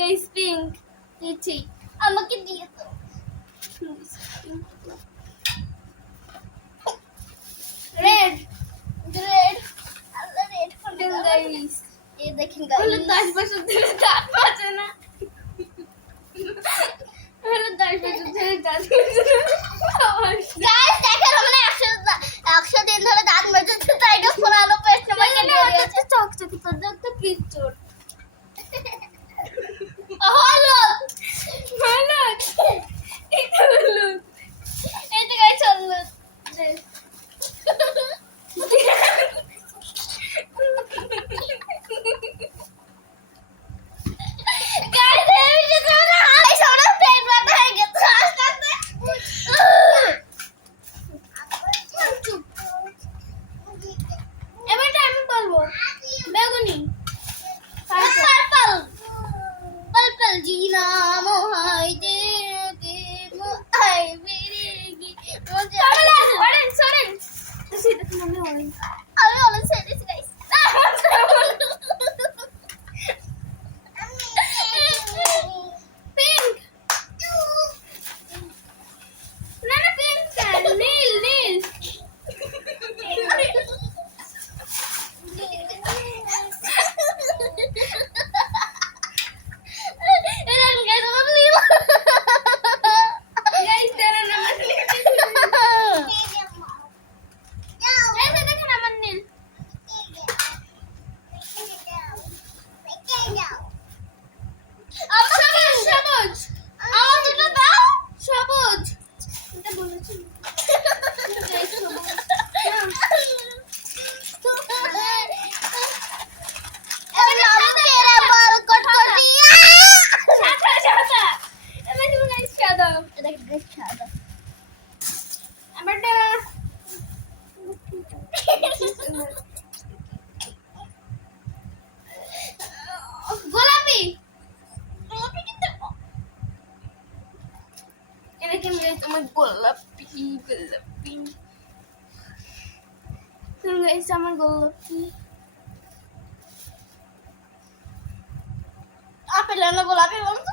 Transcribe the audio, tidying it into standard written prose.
guys pink ঠিক আমাকে দিয়ে তো রেড রেড আল্লাহ রেড ফোন গাইস এই দেখেন গাইস হলো 10 বছর ধরে দাঁত মাজে না হলো 10 বছর ধরে দাঁত মাজে না গাইস দেখেন আমরা 100 দিন ধরে দাঁত মাজে তাই এটা পুরানো পেস্ট সময় কেন হচ্ছে চকচকে তোর তো পিচুর হলো হলো এটা হলো এটা গাইস হলো जीना मोहाई दे दे मोहाई मेरेगी मुझे ऑरेंज ऑरेंज सीधा तो मम्मी ऑरेंज अरे ऑरेंज से दिस गाइस पिंक ना ना पिंक नील नील গোলাপি গোলাপি কিন্তু এটাকে আমি তোমার গোলাপি গোলাপি তুমি গাইস আমার গোলাপি আপেল না গোলাপি বলতো